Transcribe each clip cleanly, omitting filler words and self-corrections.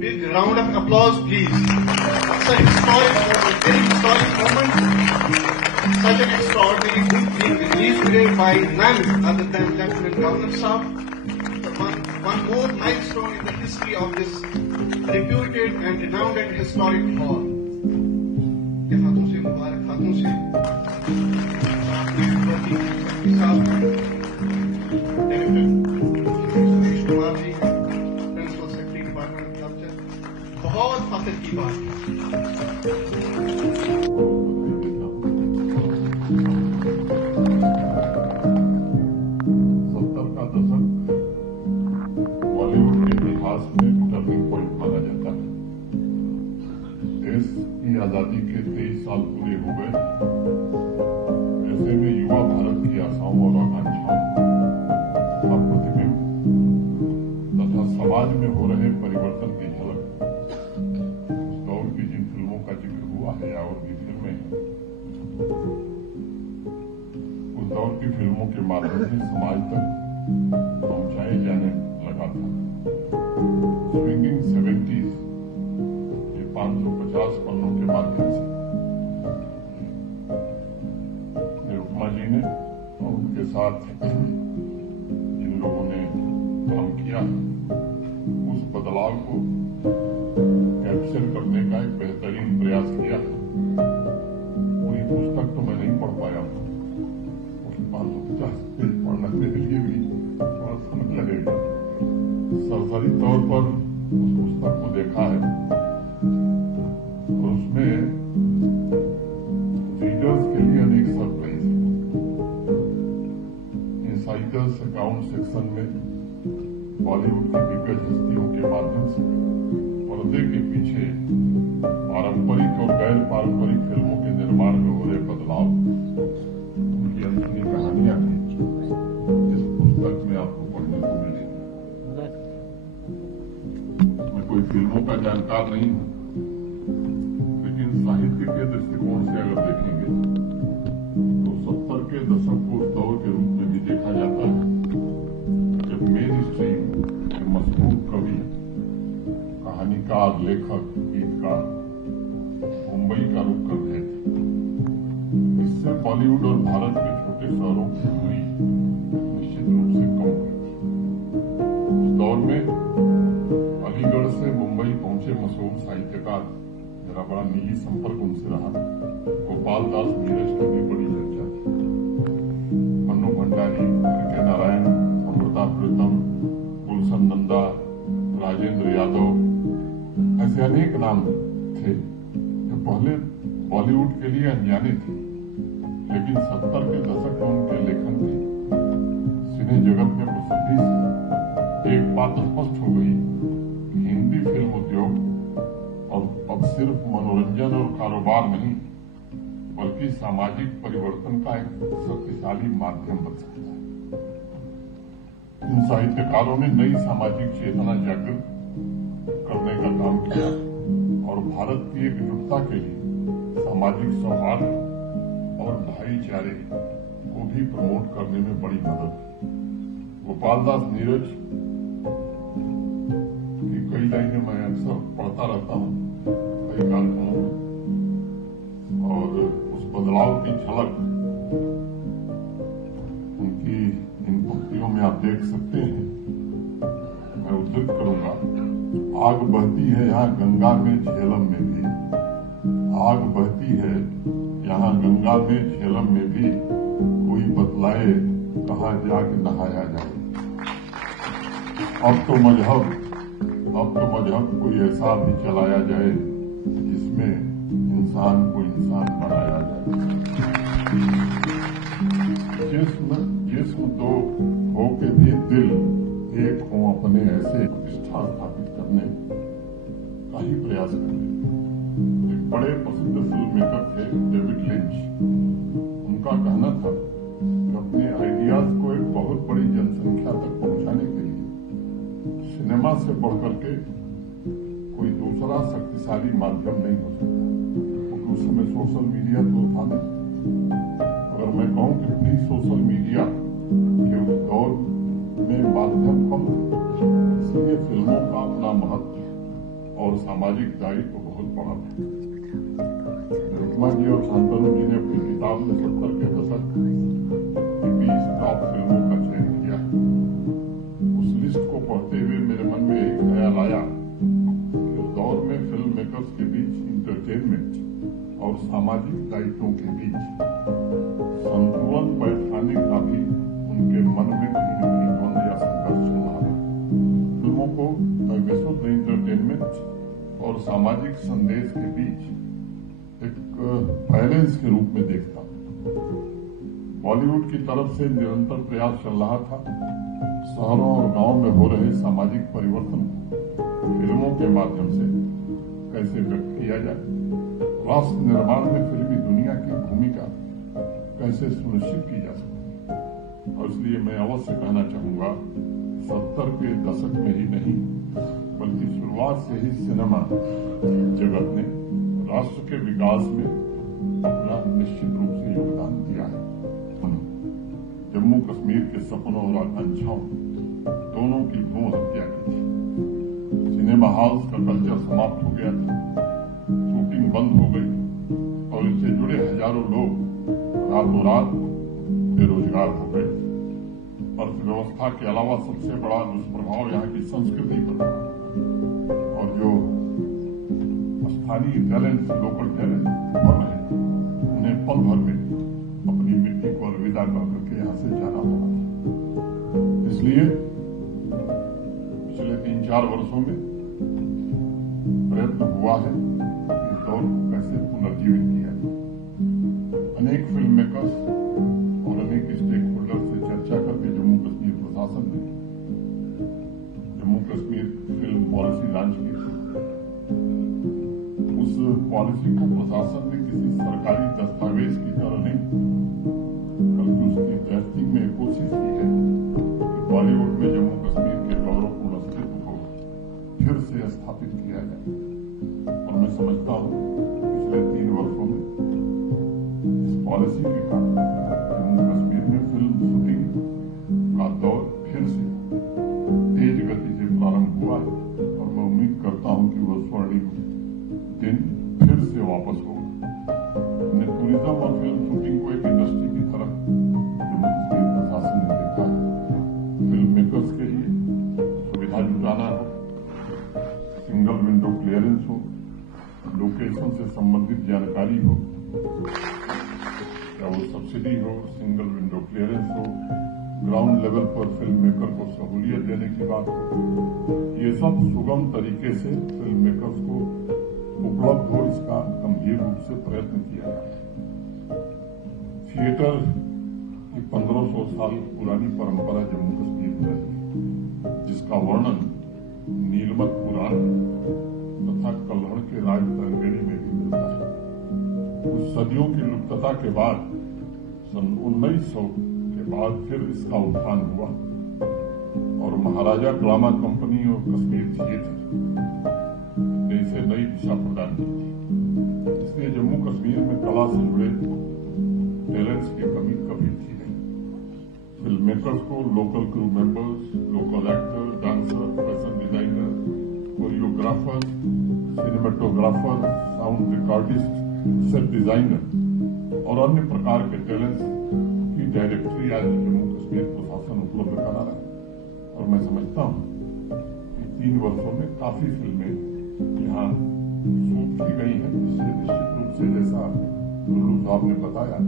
big round of applause, please. It's an historic moment, very historic moment. Such an extraordinary book being released today by none other than Lieutenant Governor Saab. One more milestone in the history of this reputed and renowned and historic hall. के हाथों से, मुबारक हाथों से Suresh Kumar ji, principal secretary department of culture, बहुत फख्र की बात है। आजादी के 23 साल पूरे हो गए। ऐसे में युवा भारत की आशाओं और आकांक्षाओं का प्रतिबिंब तथा समाज में हो रहे परिवर्तन की झलक उस दौर की जिन फिल्मों का जिक्र हुआ है या और भी फिल्में हैं, उस दौर की फिल्मों के माध्यम से समाज तक पहुंचाए जाने लगा था। स्विंगिंग 70s 550 पन्नों के माध्यम से निरुपमा जी ने और उनके साथ जिन लोगों ने काम किया उस बदलाव को कैप्चर करने का एक बेहतरीन प्रयास किया। पूरी पुस्तक तो मैं नहीं पढ़ पाया हूँ, 550 पेज पढ़ने के लिए भी थोड़ा समय लगेगा। सरसरी तौर पर उस पुस्तक को देखा है और उसमें रीडर्स के लिए अनेक सरप्राइज है। इनसाइडर्स अकाउंट सेक्शन में बॉलीवुड की दिग्गज हस्तियों के माध्यम से पर्दे के पीछे पारंपरिक और गैर पारंपरिक फिल्मों के निर्माण में हो रहे बदलाव, उनकी अनसुनी कहानियां हैं इस पुस्तक में आपको पढ़ने को मिलेगी। मैं कोई फिल्मों का जानकार नहीं हूं, साहित्य के दृष्टिकोण से अगर देखेंगे तो 70 के दशक को उस दौर के रूप में भी देखा जाता है जब मेन स्ट्रीम के मशहूर कवि, कहानीकार, लेखक, गीतकार मुंबई का रुख कर रहे थे। इससे बॉलीवुड और भारत के छोटे शहरों की दूरी निश्चित रूप से कम हुई थी। उस दौर में अलीगढ़ से मुंबई पहुंचे मशहूर साहित्यकार, मेरा बड़ा निजी संपर्क उनसे रहा, गोपाल दास नीरज की भी बड़ी चर्चा थी। मन्नू भंडारी, के नारायण, अमृता प्रीतम, गुलशन नंदा, राजेंद्र यादव, ऐसे अनेक नाम थे जो पहले बॉलीवुड के लिए अनजाने थे, लेकिन 70 के दशक में उनके लेखन की सिने जगत में प्रसिद्धि से एक बात स्पष्ट हो गई कि हिंदी फिल्म उद्योग अब सिर्फ मनोरंजन और कारोबार नहीं बल्कि सामाजिक परिवर्तन का एक शक्तिशाली माध्यम बन सकता है। इन साहित्यकारों ने नई सामाजिक चेतना जागृत करने का काम किया और भारत की एकजुटता के लिए सामाजिक सौहार्द और भाईचारे को भी प्रमोट करने में बड़ी मदद की। गोपाल दास नीरज की कई लाइनें मैं अक्सर पढ़ता रहता हूँ कार्यक्रमों में, और उस बदलाव की झलक उनकी इन पंक्तियों में आप देख सकते हैं। मैं उद्धृत करूंगा, आग बहती है यहाँ गंगा में झेलम में भी, आग बहती है यहाँ गंगा में झेलम में भी, कोई बतलाए कहाँ जाके नहाया जाए। अब तो मजहब कोई ऐसा भी चलाया जाए जिसमें इंसान को इंसान बनाया जाए। जिस्म तो हो के भी दिल एक हो, अपने ऐसे प्रतिष्ठा स्थापित करने का ही प्रयास करें। एक बड़े प्रसिद्ध फिल्म मेकर थे डेविड लिंच, उनका कहना था कि अपने आइडियाज को एक बहुत बड़ी जनसंख्या तक पहुंचाने के लिए सिनेमा से बढ़कर के कोई दूसरा शक्तिशाली माध्यम नहीं हो सकता, क्योंकि उस समय सोशल मीडिया तो था नहीं। अगर मैं कहूं कि प्री सोशल मीडिया के उस दौर में माध्यम कम थे, इसलिए फिल्मों का अपना महत्व और सामाजिक दायित्व बहुत बड़ा था। रुक्मा जी और शांतनु जी ने अपनी किताब में 70 के दशक की 20 टॉप फिल्मों का चयन किया। उस लिस्ट को पढ़ते हुए मेरे मन में एक ख्याल आया कि उस दौर में फिल्म मेकर्स के बीच इंटरटेनमेंट और सामाजिक दायित्वों के बीच संतुलन बैठाने का भी उनके मन में कहीं न कहीं द्वंद या संघर्ष चल रहा था। फिल्मों को मैं विशुद्ध इंटरटेनमेंट और सामाजिक संदेश के बीच एक बैलेंस के रूप में देखता हूं। बॉलीवुड की तरफ से निरंतर प्रयास चल रहा था शहरों और गांवों में हो रहे सामाजिक परिवर्तन को फिल्मों के माध्यम से कैसे व्यक्त किया जाए, राष्ट्र निर्माण में फिल्मी दुनिया की भूमिका कैसे सुनिश्चित की जा सकती। और इसलिए मैं अवश्य कहना चाहूंगा 70 के दशक में ही नहीं बल्कि शुरुआत से ही सिनेमा जगत ने राष्ट्र के विकास में अपना निश्चित रूप से योगदान दिया है। जम्मू कश्मीर के सपनों और आकांक्षाओं दोनों की भ्रूण हत्या की थी। सिनेमा हॉल्स का कल्चर समाप्त हो गया था, शूटिंग बंद हो गई और इससे जुड़े हजारों लोग रातों रात बेरोजगार हो गए। अर्थव्यवस्था के अलावा सबसे बड़ा दुष्प्रभाव यहाँ की संस्कृति पर पड़ा और जो स्थानीय टैलेंट, लोकल टैलेंट बन रहे उन्हें पल भर में अपनी मिट्टी को अलविदा करके यहाँ से जाना पड़ा। इसलिए पिछले 3-4 वर्षों में प्रयत्न हुआ है कि इस दौर को कैसे पुनर्जीवित किया जाए। अनेक फिल्म मेकर्स और अनेक स्टेक होल्डर से चर्चा करके जम्मू कश्मीर प्रशासन ने Jammu Kashmir film policy launch की। उस पॉलिसी को प्रशासन ने किसी सरकारी दस्तावेज की तरह नहीं बल्कि उसकी ड्राफ्टिंग में कोशिश की है कि बॉलीवुड में जम्मू कश्मीर के गौरवपूर्ण अस्तित्व को फिर से स्थापित किया जाए। और मैं समझता हूँ पिछले 3 वर्षों में इस पॉलिसी के कारण जम्मू कश्मीर में फिल्म शूटिंग का दौर फिर से तेज गति से प्रारंभ हुआ है और मैं उम्मीद करता हूँ कि वह स्वर्णिम दिन फिर से वापस होगा। हमने टूरिज्म और फिल्म शूटिंग को एक इंडस्ट्री की तरह जम्मू कश्मीर प्रशासन ने देखा है। फिल्म मेकर्स के लिए सुविधा जुटाना हो, सिंगल विंडो क्लियरेंस हो, लोकेशन से संबंधित जानकारी हो, या वो सब्सिडी हो, सिंगल विंडो क्लियरेंस हो, ग्राउंड लेवल पर फिल्म मेकर को सहूलियत देने की बात हो, ये सब सुगम तरीके से फिल्म मेकर्स को उपलब्ध हो, इसका गंभीर रूप से प्रयत्न किया जाए। थिएटर की 1500 साल पुरानी परंपरा जम्मू कश्मीर में है, जिसका वर्णन नीलमत पुराण तथा कल्हड़ के राज तरंगिणी में भी मिलता है। कुछ सदियों की लुप्तता के बाद सन 1900 के बाद फिर इसका उत्थान हुआ और महाराजा ड्रामा कंपनी और कश्मीर थिएटर ने इसे नई दिशा प्रदान की थी। इसलिए जम्मू कश्मीर में कला से जुड़े टैलेंट्स की कमी कभी थी नहीं। फिल्म मेकर्स को local crew members, local actor, dancer, fashion designer, choreographer, cinematographer, sound recordist, set designer और अन्य प्रकार के टैलेंट्स की डायरेक्टरी आज जम्मू कश्मीर प्रशासन उपलब्ध करा रहा है। और मैं समझता हूँ कि 3 वर्षों में काफी फिल्में यहाँ शूट की गई हैं, जिससे निश्चित रूप से जैसा लुल्लू साहब ने बताया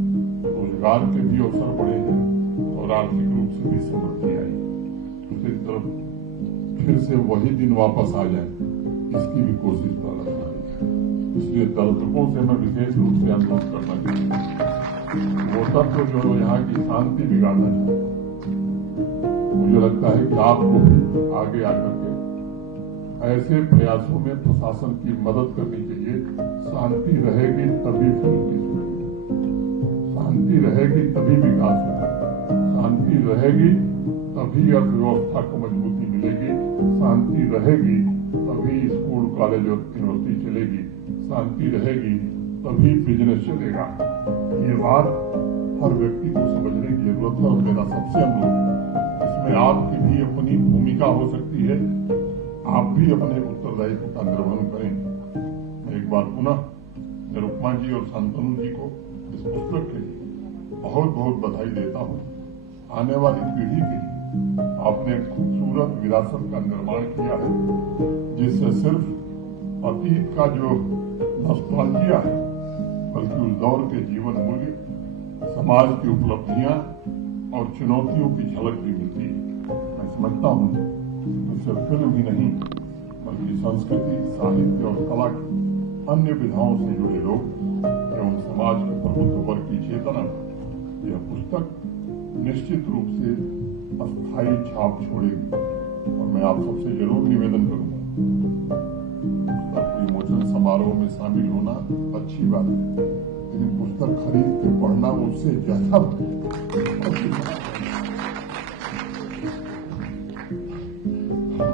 रोजगार के भी अवसर बढ़े हैं और आर्थिक रूप से भी समृद्धि आई। दूसरी तरफ फिर से वही दिन वापस आ जाए, इसकी भी कोशिश कर रहा है। इसलिए दर्शकों से मैं विशेष रूप से अनुरोध करना चाहूँगा, वो तत्व जो यहाँ की शांति बिगाड़ना चाहते, मुझे लगता है कि आपको भी आगे आकर के ऐसे प्रयासों में प्रशासन की मदद करनी चाहिए। शांति रहेगी तभी फिल्म की शूटिंग, शांति रहेगी तभी विकास होगा, शांति रहेगी तभी अर्थव्यवस्था को मजबूती मिलेगी, शांति रहेगी तभी स्कूल, कॉलेज और यूनिवर्सिटी चलेगी, शांति रहेगी तभी बिजनेस चलेगा। ये बात हर व्यक्ति को समझने की जरूरत है और मेरा सबसे अनुरोध, इसमें आपकी भी अपनी भूमिका हो सकती है। आप भी अपने उत्तरदायित्व का निर्वहन करें। मैं एक बार पुनः निरुपमा जी और शांतनु जी को इस पुस्तक के लिए बहुत बहुत बधाई देता हूँ। आने वाली पीढ़ी के लिए आपने एक खूबसूरत विरासत का निर्माण किया है, जिससे सिर्फ अतीत का जो नॉस्टैल्जिया है, बल्कि उस दौर के जीवन मूल्य, समाज की उपलब्धियां और चुनौतियों की झलक भी मिलती है। मैं समझता हूँ कि सिर्फ फिल्म ही नहीं, बल्कि संस्कृति, साहित्य और कला की अन्य विधाओं से जुड़े लोग एवं समाज के प्रबुद्ध वर्ग की चेतना पर यह पुस्तक निश्चित रूप से अस्थायी छाप छोड़ेगी। और मैं आप सबसे जरूर निवेदन करूंगा, पुस्तक विमोचन समारोह में शामिल होना अच्छी बात है, लेकिन पुस्तक खरीद के पढ़ना उससे ज्यादा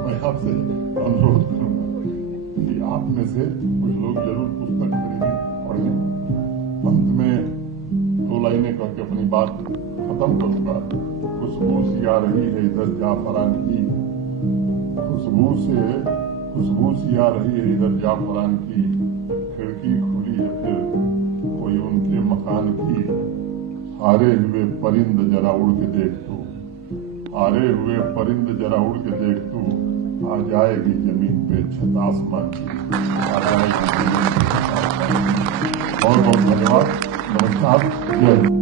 मैं आपसे अनुरोध करूंगा कि आप में से कुछ लोग जरूर पुस्तक खरीदें, पढ़ें। अंत में 2 लाइनें कह के अपनी बात खत्म करूंगा। खुशबू सी आ रही है इधर जाफरान की, खुशबू सी आ रही है इधर जाफरान की, खिड़की खुली है फिर कोई उनके मकान की। हारे हुए परिंद जरा उड़ के देख तू, हारे हुए परिंद जरा उड़ के देख तू, आ जाएगी जमीन पे छत आसमान की, आ जाएगी जमीन पे। बहुत बहुत धन्यवाद। नमस्कार। जय हिंद।